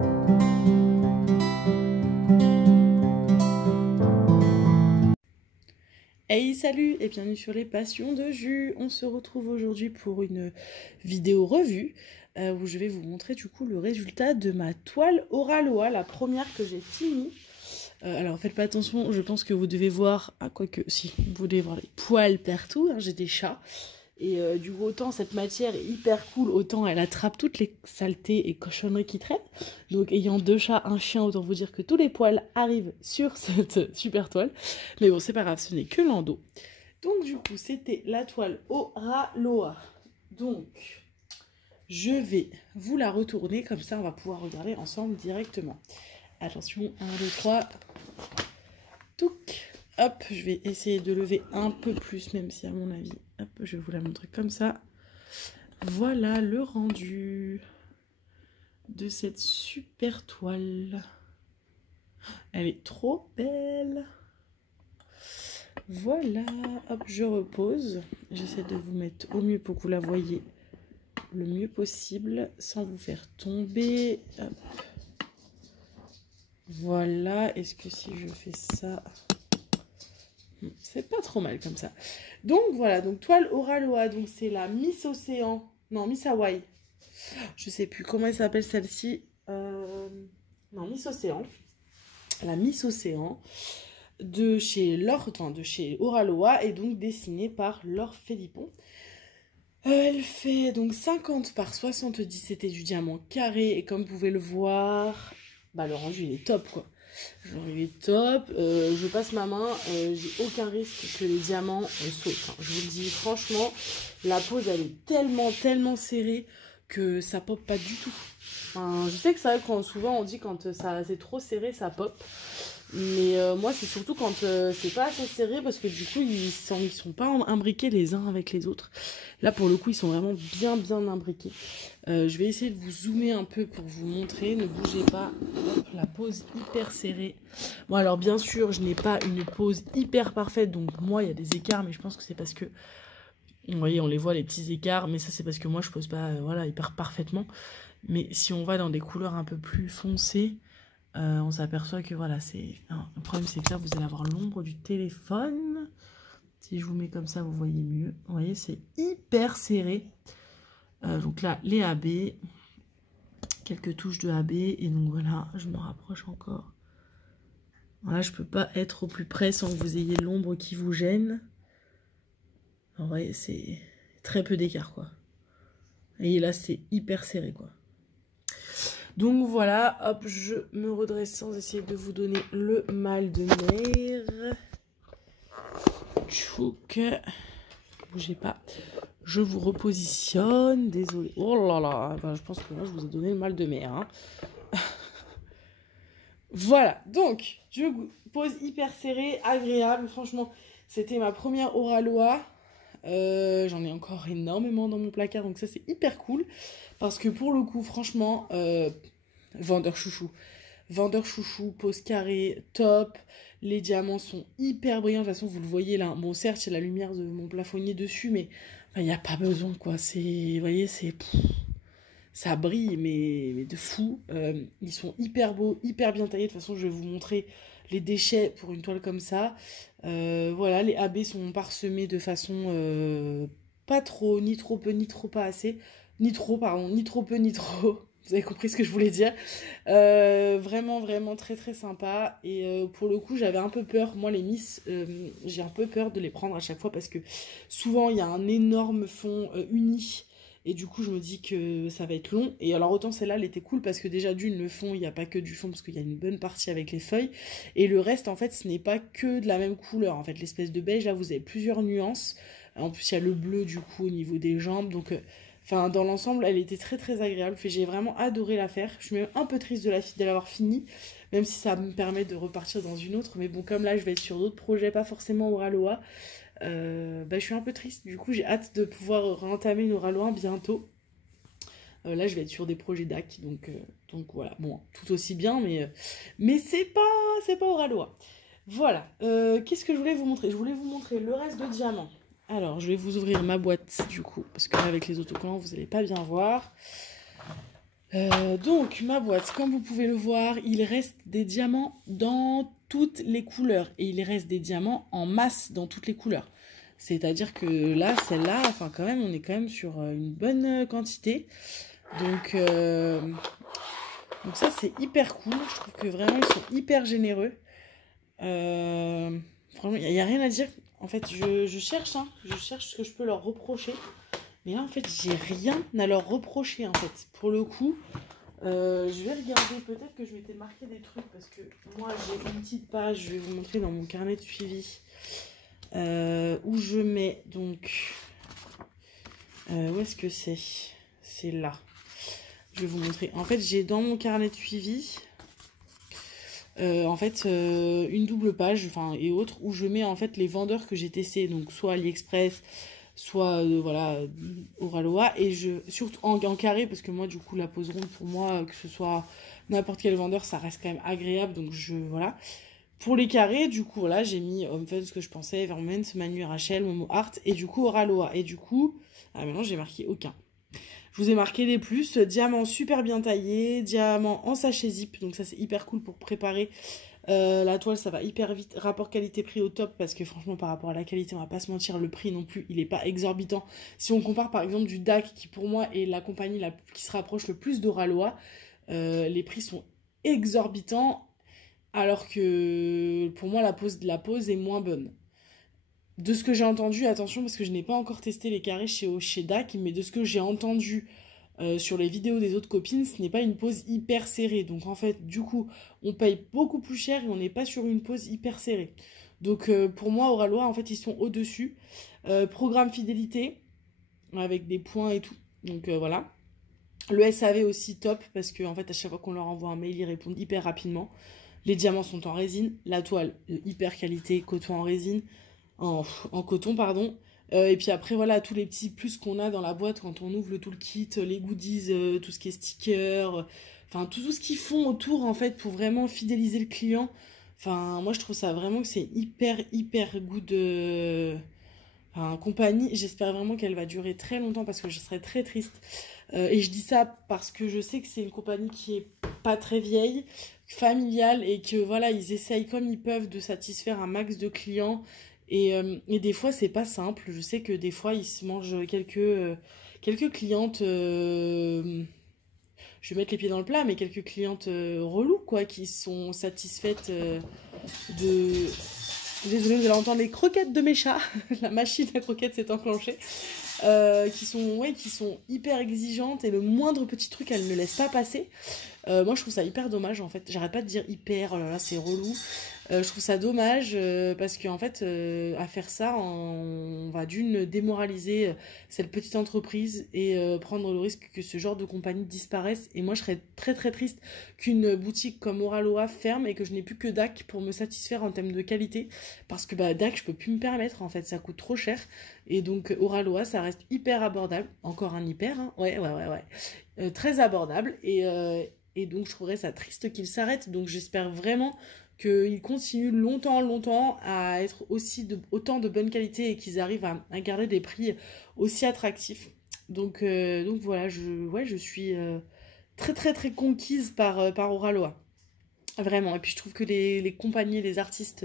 Hey salut et bienvenue sur les passions de jus. On se retrouve aujourd'hui pour une vidéo revue où je vais vous montrer du coup le résultat de ma toile Oraloa, la première que j'ai finie. Alors faites pas attention, je pense que vous devez voir, quoique si, vous devez voir les poils partout, hein, j'ai des chats. Et du coup, autant cette matière est hyper cool, autant elle attrape toutes les saletés et cochonneries qui traînent. Donc ayant 2 chats, un chien, autant vous dire que tous les poils arrivent sur cette super toile. Mais bon, c'est pas grave, ce n'est que l'endo. Donc du coup, c'était la toile Oraloa. Donc, je vais vous la retourner, comme ça on va pouvoir regarder ensemble directement. Attention, 1, 2, 3. Touc. Hop, je vais essayer de lever un peu plus, même si à mon avis, hop, je vais vous la montrer comme ça. Voilà le rendu de cette super toile. Elle est trop belle. Voilà, hop, je repose. J'essaie de vous mettre au mieux pour que vous la voyez le mieux possible, sans vous faire tomber. Hop. Voilà, est-ce que si je fais ça... C'est pas trop mal comme ça. Donc voilà, donc toile Oraloa, donc c'est la Miss Océan, non Miss Hawaii. Je sais plus comment elle s'appelle celle-ci. Non, Miss Océan. La Miss Océan de chez de chez Oraloa et donc dessinée par Laure Philippon. Elle fait donc 50 par 70, c'était du diamant carré et comme vous pouvez le voir, bah le rendu il est top quoi. Genre il est top, je passe ma main, j'ai aucun risque que les diamants sautent. Je vous le dis franchement, la pose elle est tellement serrée que ça pop pas du tout. Enfin, je sais que c'est vrai quand souvent on dit quand c'est trop serré ça pop. Mais moi c'est surtout quand c'est pas assez serré parce que du coup ils sont pas imbriqués les uns avec les autres. Là pour le coup ils sont vraiment bien imbriqués. Je vais essayer de vous zoomer un peu pour vous montrer, ne bougez pas. Hop, la pose hyper serrée. Bon alors bien sûr je n'ai pas une pose hyper parfaite donc moi il y a des écarts mais je pense que c'est parce que vous voyez on les voit les petits écarts mais ça c'est parce que moi je pose pas voilà hyper parfaitement. Mais si on va dans des couleurs un peu plus foncées, on s'aperçoit que voilà, le problème c'est que là vous allez avoir l'ombre du téléphone. Si je vous mets comme ça, vous voyez mieux. Vous voyez, c'est hyper serré. Donc là, les AB, quelques touches de AB, et donc voilà, je me rapproche encore. Voilà, je peux pas être au plus près sans que vous ayez l'ombre qui vous gêne. En vrai, c'est très peu d'écart, quoi. Et là, c'est hyper serré, quoi. Donc voilà, hop, je me redresse sans essayer de vous donner le mal de mer. Tchouk. Bougez pas. Je vous repositionne. Désolée. Oh là là. Enfin, je pense que là, je vous ai donné le mal de mer. Hein. Voilà. Donc, je pose hyper serré, agréable. Franchement, c'était ma première Oraloa. J'en ai encore énormément dans mon placard. Donc ça, c'est hyper cool. Parce que pour le coup, franchement, vendeur chouchou. Vendeur chouchou, pose carré, top. Les diamants sont hyper brillants. De toute façon, vous le voyez là. Bon, certes, il y a la lumière de mon plafonnier dessus, mais il n'y a pas besoin, quoi. Vous voyez, ça brille, mais de fou. Ils sont hyper beaux, hyper bien taillés. De toute façon, je vais vous montrer les déchets pour une toile comme ça. Voilà, les AB sont parsemés de façon pas trop, ni trop peu, ni trop pas assez. Ni trop, pardon, ni trop peu, ni trop. Vous avez compris ce que je voulais dire. Vraiment très sympa. Et pour le coup, j'avais un peu peur. Moi, les Miss, j'ai un peu peur de les prendre à chaque fois parce que souvent, il y a un énorme fond uni. Et du coup, je me dis que ça va être long. Et alors, autant celle-là, elle était cool parce que déjà, d'une, le fond, il n'y a pas que du fond parce qu'il y a une bonne partie avec les feuilles. Et le reste, en fait, ce n'est pas que de la même couleur. En fait, l'espèce de beige, là, vous avez plusieurs nuances. En plus, il y a le bleu, du coup, au niveau des jambes. Donc... Enfin, dans l'ensemble, elle était très agréable. J'ai vraiment adoré la faire. Je suis même un peu triste de l'avoir finie, même si ça me permet de repartir dans une autre. Mais bon, comme là, je vais être sur d'autres projets, pas forcément Oraloa, je suis un peu triste. Du coup, j'ai hâte de pouvoir réentamer une Oraloa bientôt. Là, je vais être sur des projets DAC, donc voilà. Bon, tout aussi bien, mais c'est pas Oraloa. Voilà. Qu'est-ce que je voulais vous montrer? Je voulais vous montrer le reste de diamants. Alors, je vais vous ouvrir ma boîte, du coup, parce que là, avec les autocollants, vous n'allez pas bien voir. Donc, ma boîte, comme vous pouvez le voir, il reste des diamants dans toutes les couleurs. Et il reste des diamants en masse dans toutes les couleurs. C'est-à-dire que là, celle-là, enfin quand même, on est quand même sur une bonne quantité. Donc, donc ça, c'est hyper cool. Je trouve que vraiment, ils sont hyper généreux. Franchement, il n'y a rien à dire. En fait, je cherche, hein, je cherche ce que je peux leur reprocher. Mais là, en fait, j'ai rien à leur reprocher, en fait. Pour le coup, je vais regarder. Peut-être que je m'étais marqué des trucs parce que moi, j'ai une petite page. Je vais vous montrer dans mon carnet de suivi où je mets donc. Où est-ce que c'est? C'est là. Je vais vous montrer. En fait, j'ai dans mon carnet de suivi. En fait, une double page, enfin et autres, où je mets en fait les vendeurs que j'ai testés, donc soit AliExpress, soit voilà Oraloa, et je surtout en carré parce que moi du coup la pose ronde pour moi que ce soit n'importe quel vendeur ça reste quand même agréable, donc je voilà. Pour les carrés, du coup voilà j'ai mis Home ce que je pensais, Everment, Manu RHL, Momo Art et du coup Oraloa, et du coup maintenant j'ai marqué aucun. Je vous ai marqué les plus, diamant super bien taillé, diamant en sachet zip, donc ça c'est hyper cool pour préparer la toile, ça va hyper vite, rapport qualité-prix au top, parce que franchement par rapport à la qualité, on va pas se mentir, le prix non plus, il est pas exorbitant. Si on compare par exemple du DAC, qui pour moi est la compagnie qui se rapproche le plus d'Oraloa, les prix sont exorbitants, alors que pour moi la pose est moins bonne. De ce que j'ai entendu, attention parce que je n'ai pas encore testé les carrés chez DAC, mais de ce que j'ai entendu sur les vidéos des autres copines, ce n'est pas une pose hyper serrée. Donc en fait, du coup, on paye beaucoup plus cher et on n'est pas sur une pose hyper serrée. Donc pour moi, Oraloa, en fait, ils sont au-dessus. Programme fidélité, avec des points et tout. Donc voilà. Le SAV aussi top, parce qu'en fait, à chaque fois qu'on leur envoie un mail, ils répondent hyper rapidement. Les diamants sont en résine. La toile, hyper qualité, coton en résine en coton, pardon. Et puis après, voilà, tous les petits plus qu'on a dans la boîte quand on ouvre le toolkit, les goodies, tout ce qui est stickers, enfin tout ce qu'ils font autour, en fait, pour vraiment fidéliser le client. Enfin, moi, je trouve ça vraiment que c'est hyper good compagnie. J'espère vraiment qu'elle va durer très longtemps parce que je serais très triste. Et je dis ça parce que je sais que c'est une compagnie qui est pas très vieille, familiale, et que voilà, ils essayent comme ils peuvent de satisfaire un max de clients. Et des fois, c'est pas simple. Je sais que des fois, ils se mangent quelques clientes. Je vais mettre les pieds dans le plat, mais quelques clientes reloues, quoi, qui sont satisfaites de. Désolée, vous allez entendre les croquettes de mes chats. La machine à croquettes s'est enclenchée. Qui sont hyper exigeantes et le moindre petit truc, elles ne laissent pas passer. Moi, je trouve ça hyper dommage, en fait. J'arrête pas de dire hyper, oh là là, c'est relou. Je trouve ça dommage parce qu'en fait, à faire ça, on va d'une démoraliser cette petite entreprise et prendre le risque que ce genre de compagnie disparaisse. Et moi, je serais très très triste qu'une boutique comme Oraloa ferme et que je n'ai plus que DAC pour me satisfaire en termes de qualité. Parce que bah, DAC, je peux plus me permettre, en fait, ça coûte trop cher. Et donc, Oraloa, ça reste hyper abordable. Encore un hyper, hein. Ouais. Très abordable. Et donc, je trouverais ça triste qu'il s'arrête. Donc, j'espère vraiment qu'ils continuent longtemps à être autant de bonne qualité et qu'ils arrivent à garder des prix aussi attractifs. Donc voilà, je suis très conquise par Oraloa. Vraiment. Et puis je trouve que les compagnies, les artistes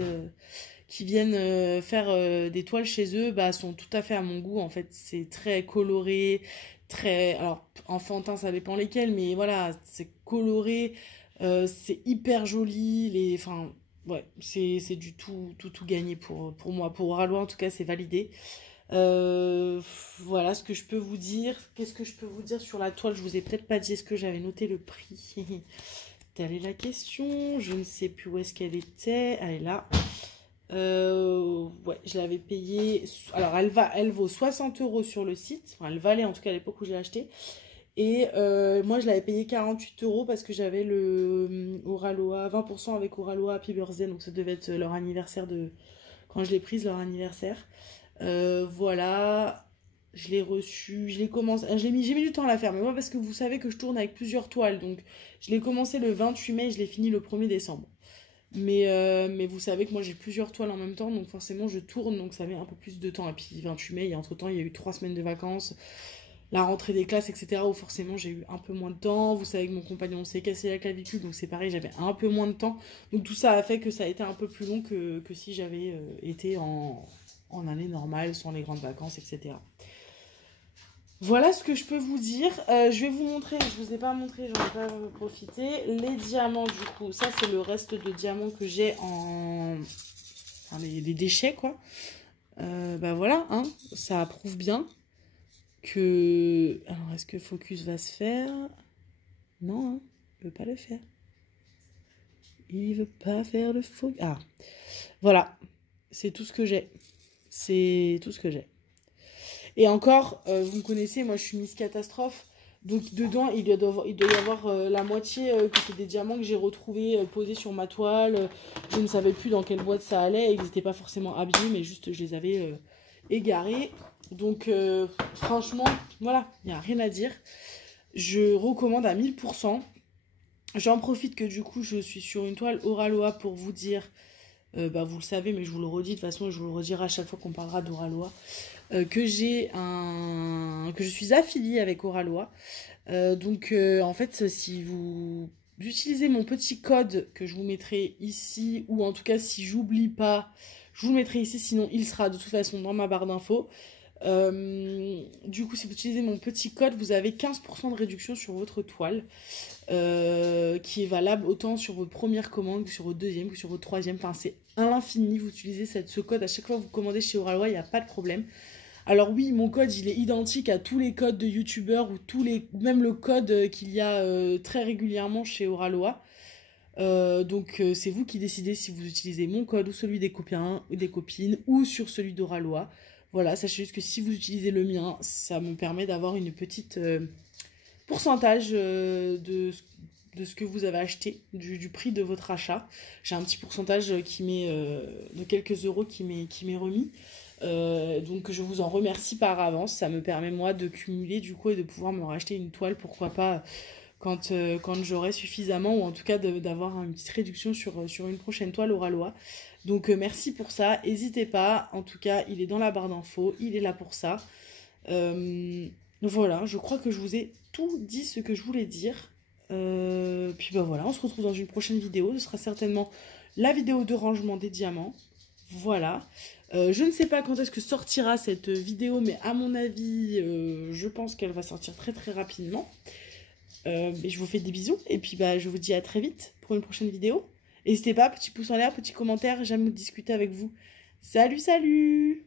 qui viennent faire des toiles chez eux bah, sont tout à fait à mon goût. En fait, c'est très coloré, très. Alors, enfantin, ça dépend lesquels, mais voilà, c'est coloré, c'est hyper joli. Enfin, ouais, c'est du tout gagné pour moi. Pour Oraloa, en tout cas, c'est validé. Voilà ce que je peux vous dire. Qu'est-ce que je peux vous dire sur la toile? Je vous ai peut-être pas dit, est-ce que j'avais noté le prix? Telle est la question. Je ne sais plus où est-ce qu'elle était. Elle est là. Ouais, je l'avais payée. Alors, elle vaut 60 € sur le site. Enfin, elle valait en tout cas à l'époque où j'ai acheté. Et moi, je l'avais payé 48 € parce que j'avais le Oraloa, 20% avec Oraloa Happy Birthday. Donc, ça devait être leur anniversaire de. Quand je l'ai prise, leur anniversaire. Voilà. Je l'ai reçu, je l'ai commencé. J'ai mis du temps à la faire, mais moi, parce que vous savez que je tourne avec plusieurs toiles. Donc, je l'ai commencé le 28 mai et je l'ai fini le 1er décembre. Mais vous savez que moi j'ai plusieurs toiles en même temps, donc forcément je tourne, donc ça met un peu plus de temps. Et puis 28 mai, entre-temps, il y a eu 3 semaines de vacances. la rentrée des classes, etc., où forcément j'ai eu un peu moins de temps. Vous savez que mon compagnon s'est cassé la clavicule, donc c'est pareil, j'avais un peu moins de temps. Donc tout ça a fait que ça a été un peu plus long que si j'avais été en année normale, sans les grandes vacances, etc. Voilà ce que je peux vous dire. Je vais vous montrer, je vous ai pas montré, j'en ai pas profité. Les diamants, du coup, ça c'est le reste de diamants que j'ai en... Enfin, les déchets, quoi. Bah voilà, hein, ça prouve bien que... Alors, est-ce que focus va se faire? Non, hein, il veut pas le faire. Il veut pas faire le focus. Ah, voilà, c'est tout ce que j'ai. C'est tout ce que j'ai. Et encore, vous me connaissez, moi je suis Miss Catastrophe. Donc dedans, il doit y avoir la moitié que c'est des diamants que j'ai retrouvés posés sur ma toile. Je ne savais plus dans quelle boîte ça allait. Ils n'étaient pas forcément abîmés, mais juste je les avais égarés. Donc franchement, voilà, il n'y a rien à dire. Je recommande à 1000%. J'en profite que du coup, je suis sur une toile Oraloa pour vous dire... bah, vous le savez, mais je vous le redis, de toute façon, je vous le redirai à chaque fois qu'on parlera d'Oraloa. Que je suis affiliée avec Oraloa. Donc en fait, si vous utilisez mon petit code que je vous mettrai ici, ou en tout cas si j'oublie pas, je vous le mettrai ici, sinon il sera de toute façon dans ma barre d'infos. Du coup, si vous utilisez mon petit code, vous avez 15% de réduction sur votre toile, qui est valable autant sur votre première commande que sur votre deuxième, que sur votre troisième. Enfin, c'est à l'infini, vous utilisez ce code à chaque fois que vous commandez chez Oraloa, il n'y a pas de problème. Alors oui, mon code, il est identique à tous les codes de youtubeurs ou même le code qu'il y a très régulièrement chez Oraloa. Donc c'est vous qui décidez si vous utilisez mon code ou celui des copains ou des copines ou sur celui d'Oraloa. Voilà, sachez juste que si vous utilisez le mien, ça me permet d'avoir une petite pourcentage de ce que vous avez acheté, du prix de votre achat. J'ai un petit pourcentage de quelques euros qui m'est remis. Donc je vous en remercie par avance. Ça me permet moi de cumuler du coup et de pouvoir me racheter une toile, pourquoi pas, quand j'aurai suffisamment, ou en tout cas d'avoir une petite réduction sur une prochaine toile Oraloa. Donc merci pour ça, n'hésitez pas, en tout cas il est dans la barre d'infos, il est là pour ça. Voilà, je crois que je vous ai tout dit ce que je voulais dire. Puis bah voilà, on se retrouve dans une prochaine vidéo, ce sera certainement la vidéo de rangement des diamants. Voilà. Je ne sais pas quand est-ce que sortira cette vidéo, mais à mon avis, je pense qu'elle va sortir très très rapidement. Et je vous fais des bisous, et puis bah, je vous dis à très vite pour une prochaine vidéo. N'hésitez pas, petit pouce en l'air, petit commentaire, j'aime discuter avec vous. Salut, salut!